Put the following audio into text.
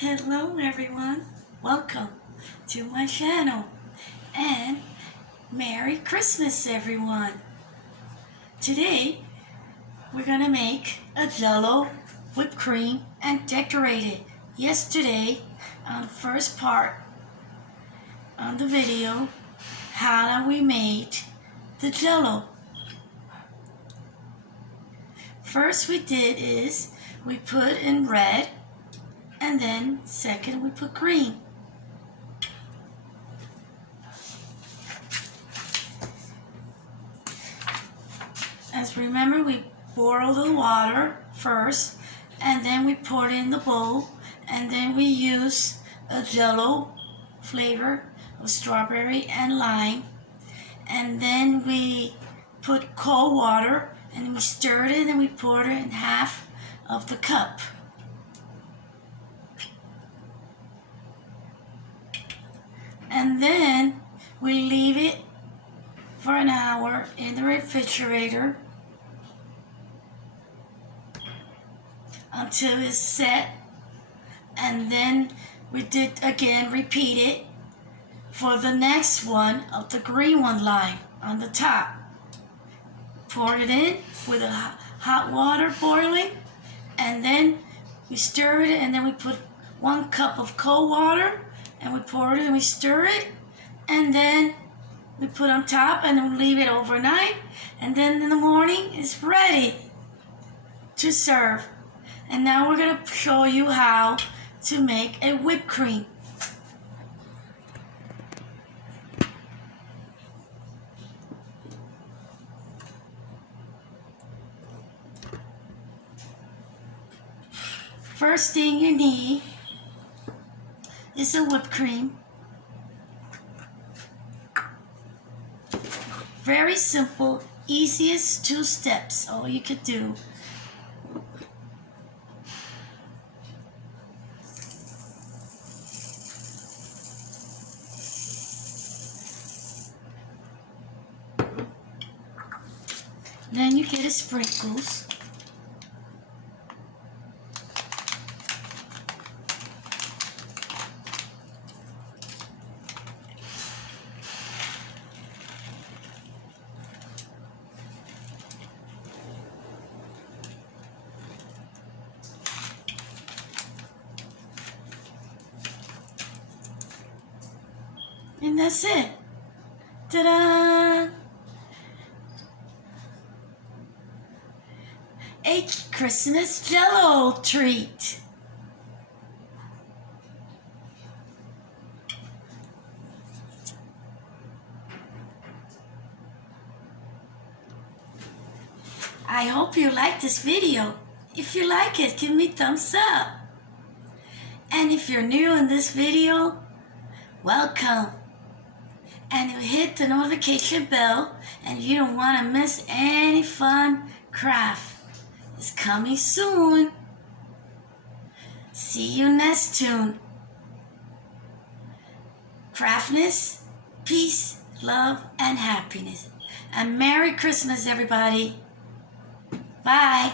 Hello everyone, welcome to my channel and Merry Christmas everyone. Today we're gonna make a Jello whipped cream and decorate it. Yesterday on the first part on the video how we made the Jello. First we did is we put in red, and then second we put green. As remember, we boil the water first, and then we pour it in the bowl, and then we use a Jello flavor of strawberry and lime, and then we put cold water and we stir it and we pour it in half of the cup. And then we leave it for an hour in the refrigerator until it's set. And then we did again repeat it for the next one of the green one lime on the top. Pour it in with a hot water boiling, and then we stir it, and then we put 1 cup of cold water, and we pour it and we stir it, and then we put on top and then we leave it overnight, and then in the morning it's ready to serve. And now we're going to show you how to make a whipped cream. First thing you need is a whipped cream. Very simple, easiest 2 steps, all you could do. Then you get a sprinkles. And that's it. Ta-da! A Christmas Jello treat. I hope you like this video. If you like it, give me thumbs up. And if you're new in this video, welcome. And you hit the notification bell, and you don't want to miss any fun craft. It's coming soon. See you next tune. Craftness, peace, love, and happiness. And Merry Christmas, everybody. Bye.